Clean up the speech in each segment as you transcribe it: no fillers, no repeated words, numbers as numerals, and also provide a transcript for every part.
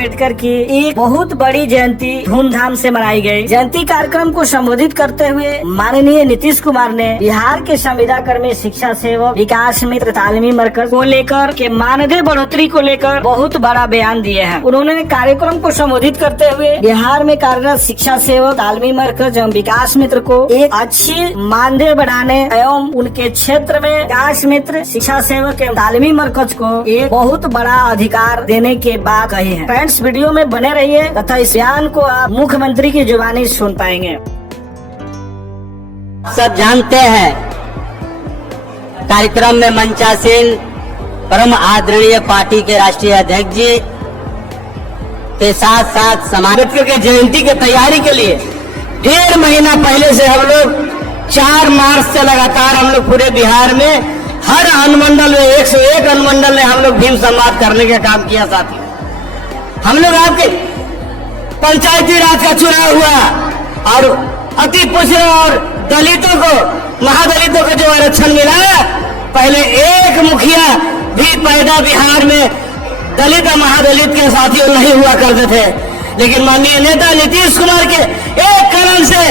अम्बेडकर की एक बहुत बड़ी जयंती धूमधाम से मनाई गई। जयंती कार्यक्रम को संबोधित करते हुए माननीय नीतीश कुमार ने बिहार के संविदा कर्मी, शिक्षा सेवक, विकास मित्र, तालीमी मरकज को लेकर के मानदेय बढ़ोतरी को लेकर बहुत बड़ा बयान दिए हैं। उन्होंने कार्यक्रम को संबोधित करते हुए बिहार में कार्यरत शिक्षा सेवक, तालीमी मरकज एवं विकास मित्र को एक अच्छी मानदेय बढ़ाने एवं उनके क्षेत्र में विकास मित्र, शिक्षा सेवक एवं तालीमी मरकज को एक बहुत बड़ा अधिकार देने के बात कही है। फ्रेंड्स, वीडियो में बने रहिए तथा इस बयान को आप मुख्यमंत्री की जुबानी सुन पाएंगे। सब जानते हैं, कार्यक्रम में मंचासीन परम आदरणीय पार्टी के राष्ट्रीय अध्यक्ष जी के साथ साथ अम्बेडकर के जयंती की तैयारी के लिए 1.5 महीना पहले से हम लोग 4 मार्च से लगातार हम लोग पूरे बिहार में हर अनुमंडल में 101 अनुमंडल में हम लोग भीम संवाद करने का काम किया। साथी, हम लोग आपके पंचायती राज का चुनाव हुआ और अति पिछड़े और दलितों को, महादलितों को जो आरक्षण मिला, पहले एक मुखिया भी पैदा बिहार में दलित और महादलित के साथियों नहीं हुआ करते थे। लेकिन माननीय नेता नीतीश कुमार के एक कदम से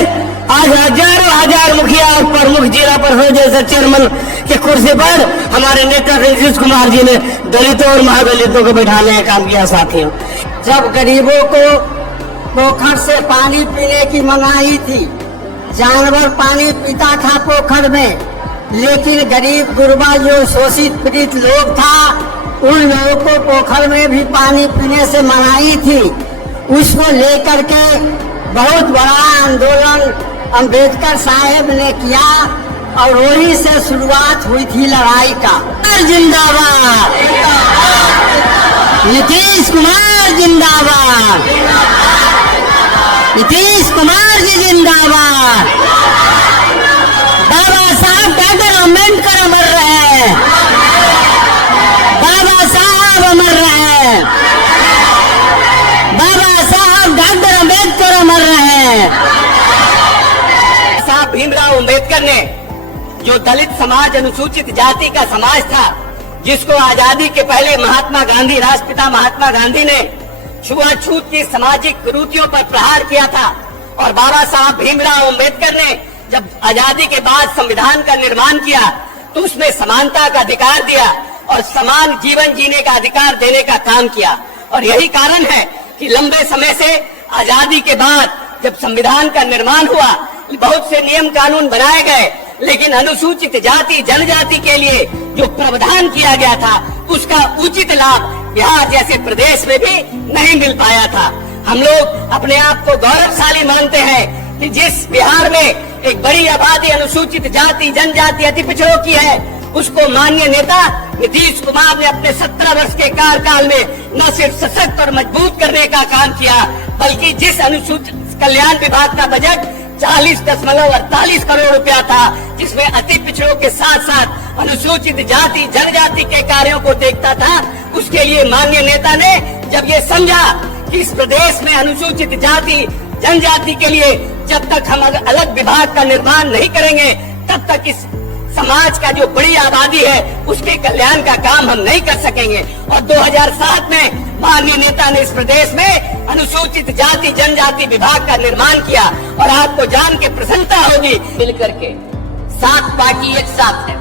आज हजारों हजार मुखिया और प्रमुख जिला परिषद जैसे चेयरमैन के कुर्सी पर हमारे नेता नीतीश कुमार जी ने दलितों और महादलितों को बैठाने का काम किया। साथियों, जब गरीबों को पोखर से पानी पीने की मनाही थी, जानवर पानी पीता था पोखर में, लेकिन गरीब गुरबा जो शोषित पीड़ित लोग था, उन लोगों को पोखर में भी पानी पीने से मनाही थी। उसको लेकर के बहुत बड़ा आंदोलन अम्बेडकर साहब ने किया और वहीं से शुरुआत हुई थी लड़ाई का। जिंदाबाद नीतीश कुमार, जिंदाबाद नीतीश कुमार जी, जिंदाबाद। बाबा साहब डॉक्टर अम्बेडकर अमर रहे, बाबा साहब अमर रहे, बाबा साहब डॉक्टर अम्बेडकर अमर रहे। साहब भीमराव अम्बेडकर ने जो दलित समाज, अनुसूचित जाति का समाज था, जिसको आजादी के पहले महात्मा गांधी, राष्ट्रपिता महात्मा गांधी ने छुआछूत की सामाजिक कुरीतियों पर प्रहार किया था, और बाबा साहब भीमराव अम्बेडकर ने जब आजादी के बाद संविधान का निर्माण किया तो उसमें समानता का अधिकार दिया और समान जीवन जीने का अधिकार देने का काम किया। और यही कारण है कि लंबे समय से आजादी के बाद जब संविधान का निर्माण हुआ, बहुत से नियम कानून बनाए गए, लेकिन अनुसूचित जाति जनजाति के लिए जो प्रावधान किया गया था उसका उचित लाभ बिहार जैसे प्रदेश में भी नहीं मिल पाया था। हम लोग अपने आप को गौरवशाली मानते हैं कि जिस बिहार में एक बड़ी आबादी अनुसूचित जाति जनजाति अति पिछड़ों की है, उसको माननीय नेता नीतीश कुमार ने अपने 17 वर्ष के कार्यकाल में न सिर्फ सशक्त और मजबूत करने का काम किया, बल्कि जिस अनुसूचित कल्याण विभाग का बजट 40.48 करोड़ रुपया था, जिसमें अति पिछड़ों के साथ साथ अनुसूचित जाति जनजाति के कार्यों को देखता था, उसके लिए माननीय नेता ने जब ये समझा कि इस प्रदेश में अनुसूचित जाति जनजाति के लिए जब तक हम अलग विभाग का निर्माण नहीं करेंगे, तब तक इस समाज का जो बड़ी आबादी है उसके कल्याण का काम हम नहीं कर सकेंगे। और 2007 में माननीय नेता ने इस प्रदेश में अनुसूचित जाति जनजाति विभाग का निर्माण किया, और आपको जान के प्रसन्नता होगी, मिलकर के 7 पार्टी एक साथ है,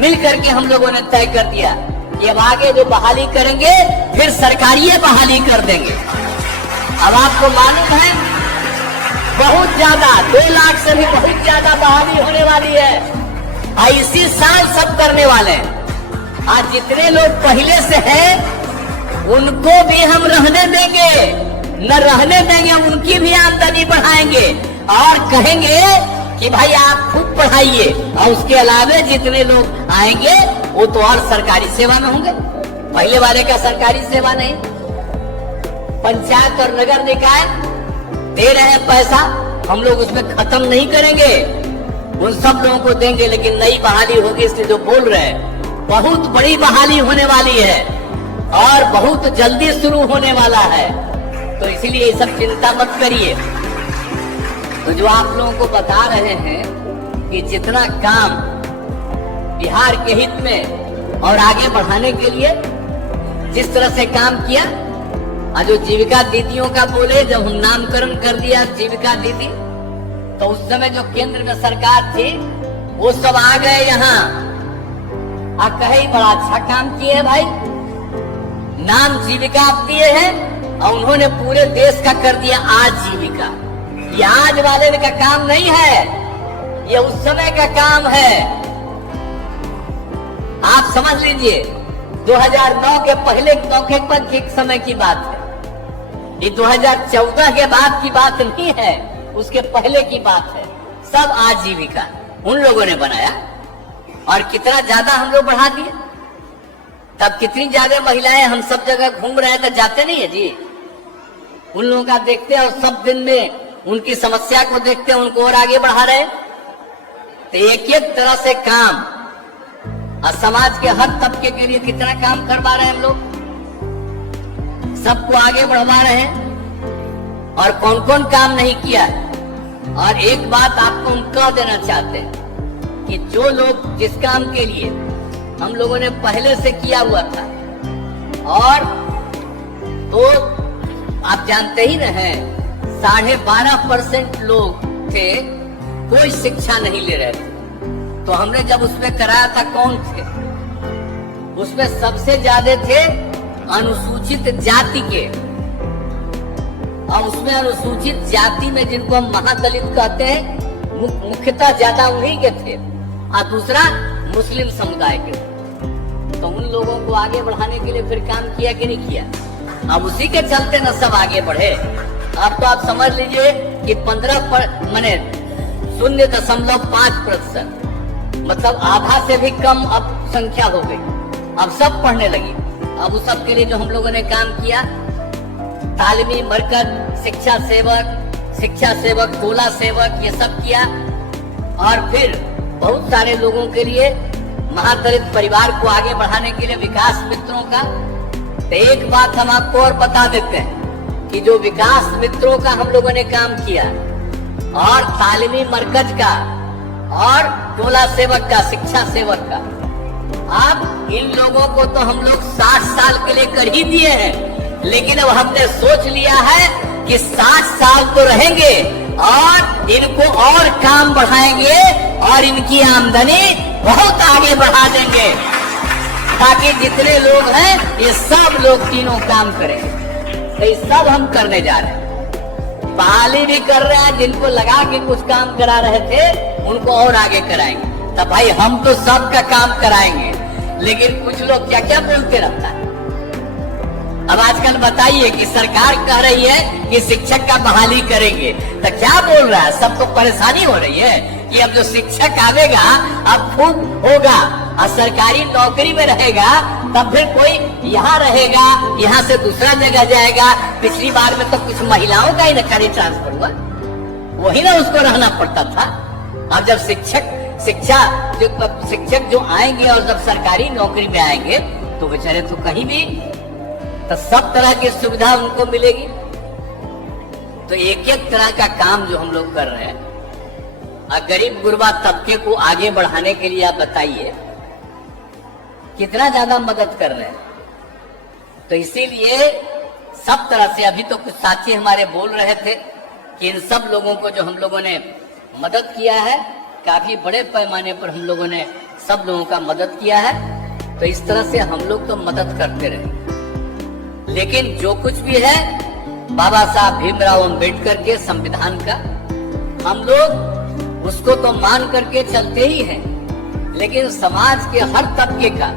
मिलकर के हम लोगों ने तय कर दिया कि अब आगे जो बहाली करेंगे फिर सरकारी बहाली कर देंगे। अब आपको मालूम है बहुत ज्यादा 2 लाख से भी बहुत ज्यादा बहाली होने वाली है, इसी साल सब करने वाले हैं। आज जितने लोग पहले से हैं उनको भी हम रहने देंगे, न रहने देंगे, उनकी भी आमदनी बढ़ाएंगे और कहेंगे कि भाई आप खूब पढ़ाइए, और उसके अलावे जितने लोग आएंगे वो तो और सरकारी सेवा में होंगे। पहले वाले का सरकारी सेवा नहीं, पंचायत और नगर निकाय दे रहे हैं पैसा, हम लोग उसमें खत्म नहीं करेंगे, उन सब लोगों को देंगे, लेकिन नई बहाली होगी। इसलिए जो बोल रहे हैं बहुत बड़ी बहाली होने वाली है और बहुत जल्दी शुरू होने वाला है, तो इसीलिए ये सब चिंता मत करिए। तो जो आप लोगों को बता रहे हैं कि जितना काम बिहार के हित में और आगे बढ़ाने के लिए जिस तरह से काम किया, और जो जीविका दीदियों का बोले, जब हम नामकरण कर दिया जीविका दीदी, तो उस समय जो केंद्र में सरकार थी वो सब आ गए यहाँ आ कहे बड़ा अच्छा काम किए है भाई, नाम जीविका आप दिए हैं और उन्होंने पूरे देश का कर दिया आजीविका। ये आज वाले का काम नहीं है, ये उस समय का काम है। आप समझ लीजिए 2009 के पहले मौके पर के समय की बात है, ये 2014 के बाद की बात नहीं है, उसके पहले की बात है। सब आजीविका उन लोगों ने बनाया और कितना ज्यादा हम लोग बढ़ा दिए। तब कितनी ज्यादा महिलाएं हम सब जगह घूम रहे हैं, तो जाते नहीं है जी, उन लोगों का देखते हैं और सब दिन में उनकी समस्या को देखते हैं, उनको और आगे बढ़ा रहे। तो एक एक तरह से काम और समाज के हर तबके के लिए कितना काम करवा रहे हैं हम लोग, सबको आगे बढ़वा रहे हैं। और कौन कौन काम नहीं किया है। और एक बात आपको हम कह देना चाहते हैं कि जो लोग जिस काम के लिए हम लोगों ने पहले से किया हुआ था, और तो आप जानते ही न हैं 12.5% लोग थे कोई शिक्षा नहीं ले रहे थे। तो हमने जब उसमें कराया था, कौन थे उसमें सबसे ज्यादा थे अनुसूचित जाति के, और उसमें अनुसूचित जाति में जिनको हम महादलित कहते हैं, मुख्यतः ज्यादा उन्हीं के थे, और दूसरा मुस्लिम समुदाय के। तो उन लोगों को आगे बढ़ाने के लिए फिर काम किया कि नहीं किया। अब उसी के चलते न सब आगे बढ़े। अब तो आप समझ लीजिए कि 0.5% मतलब आधा से भी कम अब संख्या हो गई, अब सब पढ़ने लगी। अब उस सब के लिए जो हम लोगों ने काम किया, तालीमी मरकज, शिक्षा सेवक, टोला सेवक, ये सब किया। और फिर बहुत सारे लोगों के लिए महादलित परिवार को आगे बढ़ाने के लिए विकास मित्रों का। तो एक बात हम आपको और बता देते हैं कि जो विकास मित्रों का हम लोगों ने काम किया, और तालीमी मरकज का, और टोला सेवक का, शिक्षा सेवक का, अब इन लोगों को तो हम लोग 60 साल के लिए कर ही दिए हैं, लेकिन अब हमने सोच लिया है कि 60 साल तो रहेंगे और इनको और काम बढ़ाएंगे और इनकी आमदनी बहुत आगे बढ़ा देंगे, ताकि जितने लोग हैं ये सब लोग तीनों काम करें। तो ये सब हम करने जा रहे हैं। बहाली भी कर रहे हैं, जिनको लगा कि कुछ काम करा रहे थे उनको और आगे कराएंगे। तो भाई हम तो सबका काम कराएंगे, लेकिन कुछ लोग क्या क्या बोलते रहता है। अब आजकल बताइए कि सरकार कह रही है कि शिक्षक का बहाली करेंगे, तो क्या बोल रहा है, सबको परेशानी हो रही है कि अब जो शिक्षक आवेगा अब खूब होगा और सरकारी नौकरी में रहेगा, तब फिर कोई यहाँ रहेगा, यहाँ से दूसरा जगह जाएगा। पिछली बार में तो कुछ महिलाओं का ही न कार्य ट्रांसफर हुआ, वही ना उसको रहना पड़ता था। अब जब शिक्षक जो आएंगे और जब सरकारी नौकरी में आएंगे तो बेचारे तो कहीं भी, तो सब तरह की सुविधा उनको मिलेगी। तो एक एक तरह का काम जो हम लोग कर रहे हैं, और गरीब गुरबा तबके को आगे बढ़ाने के लिए आप बताइए कितना ज्यादा मदद कर रहे हैं। तो इसीलिए सब तरह से, अभी तो कुछ साथी हमारे बोल रहे थे कि इन सब लोगों को जो हम लोगों ने मदद किया है, काफी बड़े पैमाने पर हम लोगों ने सब लोगों का मदद किया है। तो इस तरह से हम लोग तो मदद करते रहे, लेकिन जो कुछ भी है बाबा साहब भीमराव अम्बेडकर के संविधान का, हम लोग उसको तो मान करके चलते ही हैं, लेकिन समाज के हर तबके का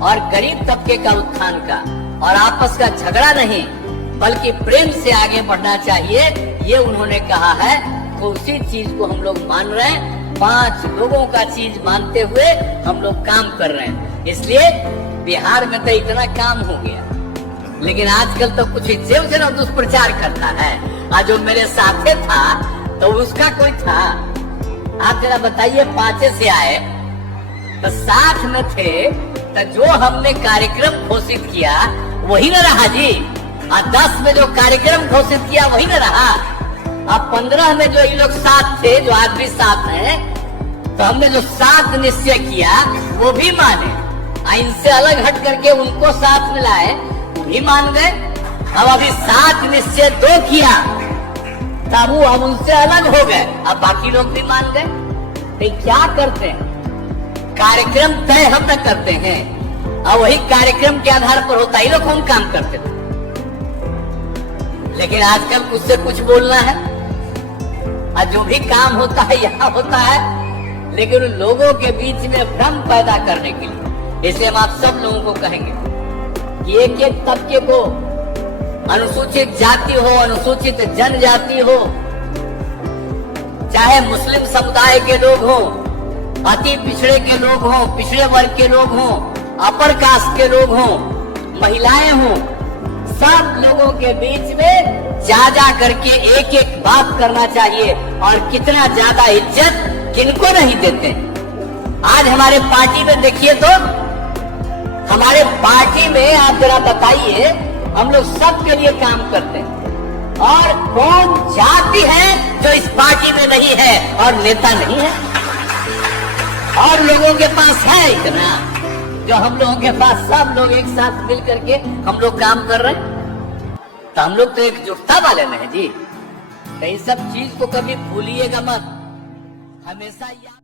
और गरीब तबके का उत्थान का, और आपस का झगड़ा नहीं बल्कि प्रेम से आगे बढ़ना चाहिए, ये उन्होंने कहा है। तो उसी चीज को हम लोग मान रहे हैं, 5 लोगों का चीज मानते हुए हम लोग काम कर रहे हैं। इसलिए बिहार में तो इतना काम हो गया, लेकिन आजकल तो कुछ जेब से दुष्प्रचार करता है। आज जो मेरे साथे था तो उसका कोई था, आप जरा बताइए, 5 से आए तो 60 में थे, तो जो हमने कार्यक्रम घोषित किया वही न रहा जी। और 10 में जो कार्यक्रम घोषित किया वही न रहा। अब 15 में जो ये लोग साथ थे, जो आज भी साथ हैं, तो हमने जो साथ निश्चय किया वो भी माने, इनसे अलग हट करके उनको साथ मिलाए, वो भी मान गए। हम अभी 7 निश्चय 2 किया, तब वो हम उनसे अलग हो गए, अब बाकी लोग भी मान गए। तो क्या करते हैं, कार्यक्रम तय हम तक करते हैं और वही कार्यक्रम के आधार पर होता ही लोग हम काम करते थे। लेकिन आजकल कुछ से कुछ बोलना है और जो भी काम होता है यहाँ होता है, लेकिन उन लोगों के बीच में भ्रम पैदा करने के लिए, इसलिए हम आप सब लोगों को कहेंगे कि एक एक तबके को, अनुसूचित जाति हो, अनुसूचित जनजाति हो, चाहे मुस्लिम समुदाय के लोग हो, अति पिछड़े के लोग हो, पिछड़े वर्ग के लोग हो, अपर कास्ट के लोग हो, महिलाएं हो, सब लोगों के बीच में जा जा करके एक एक बात करना चाहिए। और कितना ज्यादा इज्जत किनको नहीं देते। आज हमारे पार्टी में देखिए तो, हमारे पार्टी में आप जरा बताइए, हम लोग सबके लिए काम करते हैं, और कौन जाति है जो इस पार्टी में नहीं है और नेता नहीं है? और लोगों के पास है इतना, जो हम लोगों के पास सब लोग एक साथ मिल करके हम लोग काम कर रहे हैं। तो हम लोग तो एकजुटता वाले में है जी। तो इस सब चीज को कभी भूलिएगा मत, हमेशा याद